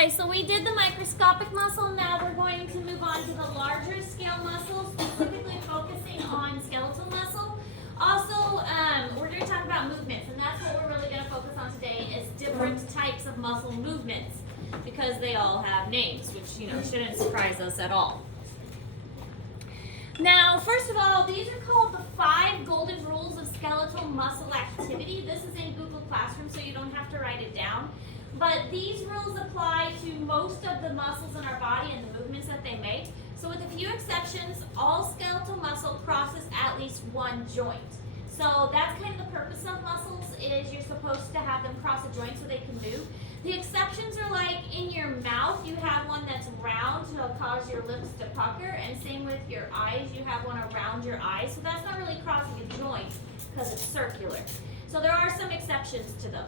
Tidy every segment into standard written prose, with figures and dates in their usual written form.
Okay, so we did the microscopic muscle. Now we're going to move on to the larger scale muscles, specifically focusing on skeletal muscle. Also, we're going to talk about movements, and that's what we're really going to focus on today is different types of muscle movements because they all have names, which, shouldn't surprise us at all. Now, first of all, these are called the 5 golden rules of skeletal muscle activity. This is in Google Classroom, so you don't have to write it down. But these rules apply to most of the muscles in our body and the movements that they make. So with a few exceptions, all skeletal muscle crosses at least one joint. So that's kind of the purpose of muscles, is you're supposed to have them cross a joint so they can move. The exceptions are like in your mouth, you have one that's round to cause your lips to pucker, and same with your eyes, you have one around your eyes. So that's not really crossing a joint because it's circular. So there are some exceptions to those.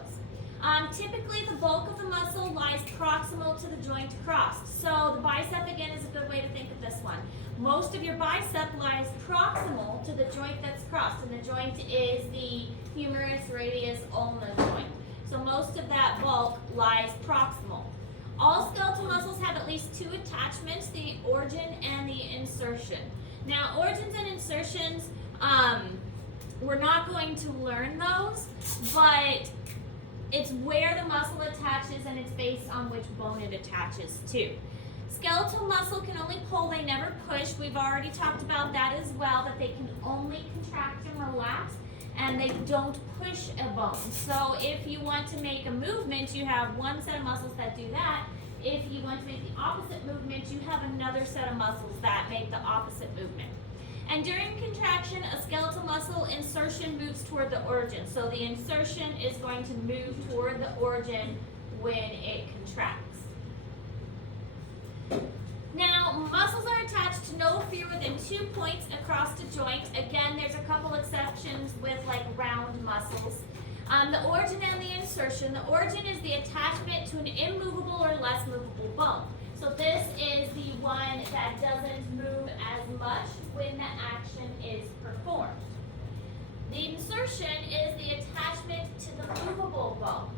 Typically, the bulk of the muscle lies proximal to the joint crossed. So the bicep, again, is a good way to think of this one. Most of your bicep lies proximal to the joint that's crossed, and the joint is the humerus radius ulna joint. So most of that bulk lies proximal. All skeletal muscles have at least 2 attachments, the origin and the insertion. Now, origins and insertions, we're not going to learn those, but it's where the muscle attaches and it's based on which bone it attaches to. Skeletal muscle can only pull, they never push. We've already talked about that as well, that they can only contract and relax, and they don't push a bone. So if you want to make a movement, you have one set of muscles that do that. If you want to make the opposite movement, you have another set of muscles that make the opposite movement. And during contraction, a skeletal muscle insertion moves toward the origin. So the insertion is going to move toward the origin when it contracts. Now, muscles are attached to no fewer than 2 points across the joint. Again, there's a couple exceptions with like round muscles. The origin and the insertion. The origin is the attachment to an immovable or less movable bone. So this is the one that doesn't move as much when the action is performed. The insertion is the attachment to the movable bone.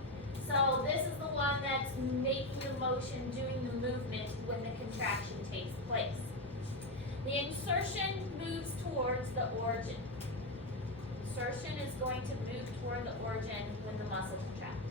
So this is the one that's making the motion, doing the movement when the contraction takes place. The insertion moves towards the origin. Insertion is going to move toward the origin when the muscle contracts.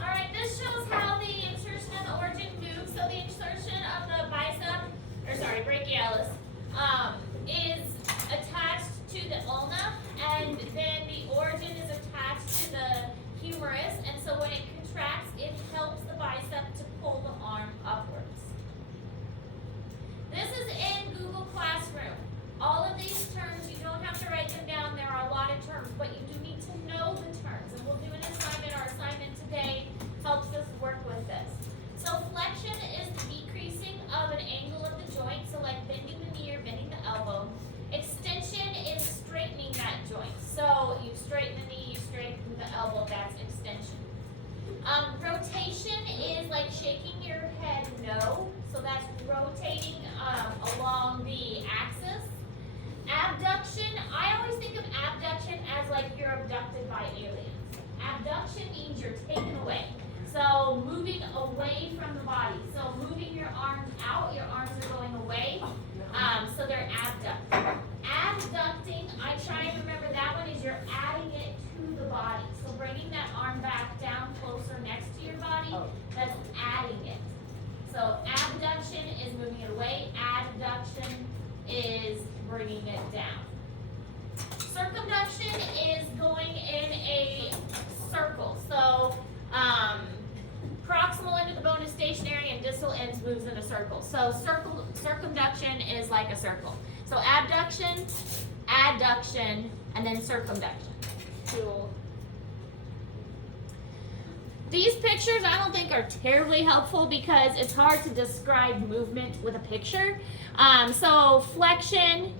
Alright, this shows how the insertion and the origin move. So the insertion of the brachialis, is attached to the ulna, and then the origin is attached to the humerus, and so when it contracts, it helps the bicep to pull the arm upwards. This is in Google Classroom. All of these terms, you don't have to write them down. There are a lot of terms, but you do need to know the terms. And we'll do an assignment. Our assignment today helps us work with this. So flexion is the decreasing of an angle of the joint, so like bending the knee or bending the elbow. Extension you're abducted by aliens. Abduction means you're taken away. So moving away from the body. So moving your arms out, your arms are going away. So they're abducted. Abducting, I try and remember that one is you're adding it to the body. So bringing that arm back down closer next to your body, that's adding it. So abduction is moving it away. Adduction is bringing it down. Circumduction is going in a circle. So proximal end of the bone is stationary and distal ends moves in a circle. So circumduction is like a circle. So abduction, adduction, and then circumduction. Cool. These pictures I don't think are terribly helpful because it's hard to describe movement with a picture. So flexion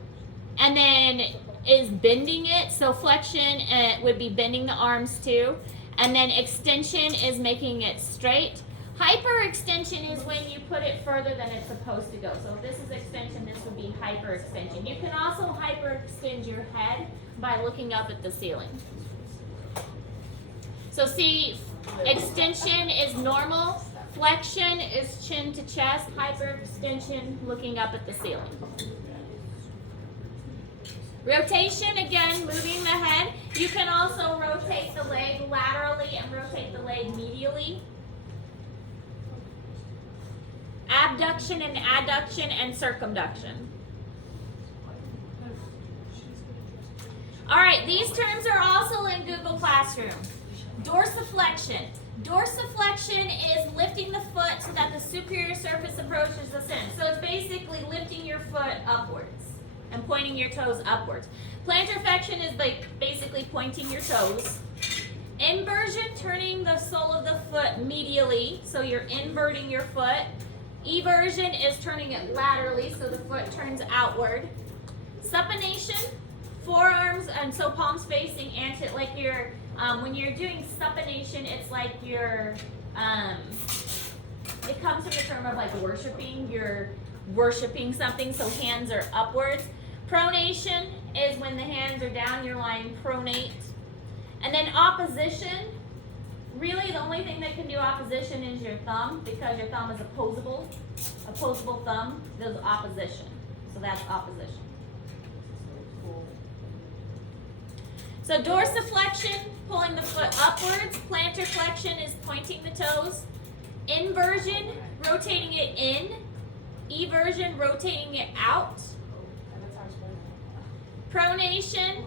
and then is bending it. So flexion would be bending the arms too. And then extension is making it straight. Hyperextension is when you put it further than it's supposed to go. So if this is extension, this would be hyperextension. You can also hyperextend your head by looking up at the ceiling. So see, extension is normal, flexion is chin to chest, hyperextension looking up at the ceiling. Rotation, again, moving the head. You can also rotate the leg laterally and rotate the leg medially. Abduction and adduction and circumduction. All right, these terms are also in Google Classroom. Dorsiflexion. Dorsiflexion is lifting the foot so that the superior surface approaches the center. So it's basically lifting your foot upwards and pointing your toes upwards. Plantarflexion is like basically pointing your toes. Inversion, turning the sole of the foot medially, so you're inverting your foot. Eversion is turning it laterally, so the foot turns outward. Supination, forearms, and so palms facing anterior, like you're, when you're doing supination, it's like you're, it comes from the term of like worshiping, you're worshiping something, so hands are upwards. Pronation is when the hands are down, you're lying pronate. And then opposition, really the only thing that can do opposition is your thumb, because your thumb is opposable. Opposable thumb does opposition. So that's opposition. So dorsiflexion, pulling the foot upwards. Plantarflexion is pointing the toes. Inversion, rotating it in. Eversion, rotating it out. Pronation,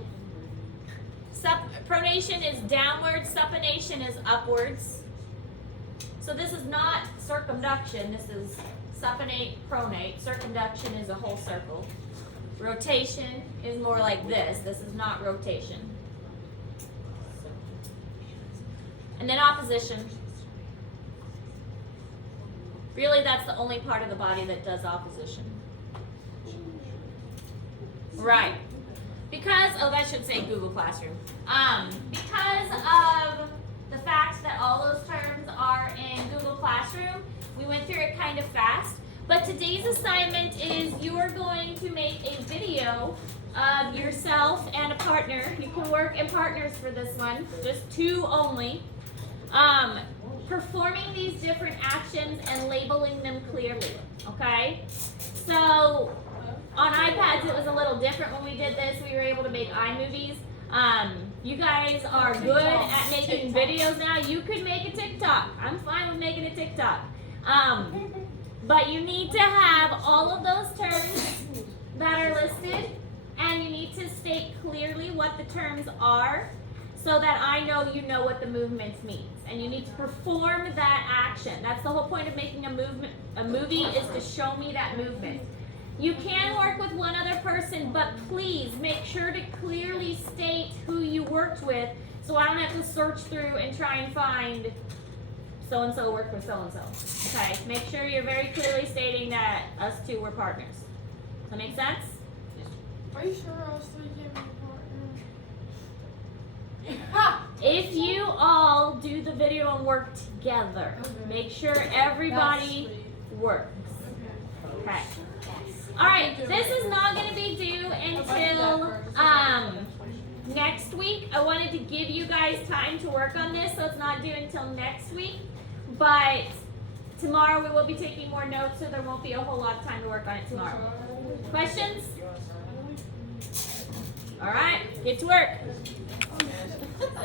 pronation is downward, supination is upwards. So this is not circumduction, this is supinate, pronate. Circumduction is a whole circle. Rotation is more like this. This is not rotation. And then opposition. Really, that's the only part of the body that does opposition. Right. Because, oh, that should say Google Classroom. Because of the fact that all those terms are in Google Classroom, we went through it kind of fast. But today's assignment is you are going to make a video of yourself and a partner. You can work in partners for this one, just 2 only. Performing these different actions and labeling them clearly, okay? So, on iPads, it was a little different when we did this. We were able to make iMovies. You guys are good at making videos now. You could make a TikTok. I'm fine with making a TikTok. But you need to have all of those terms that are listed, and you need to state clearly what the terms are so that I know you know what the movement means. And you need to perform that action. That's the whole point of making a movie is to show me that movement. You can work with one other person, but please make sure to clearly state who you worked with so I don't have to search through and try and find so-and-so worked with so-and-so. Okay, make sure you're very clearly stating that us 2 were partners. Does that make sense? Are you sure us 3 can be partners? If you all do the video and work together, make sure everybody works. Okay. All right, this is not going to be due until next next week. I wanted to give you guys time to work on this, so it's not due until next week. But tomorrow we will be taking more notes, so there won't be a whole lot of time to work on it tomorrow. Questions? All right, get to work.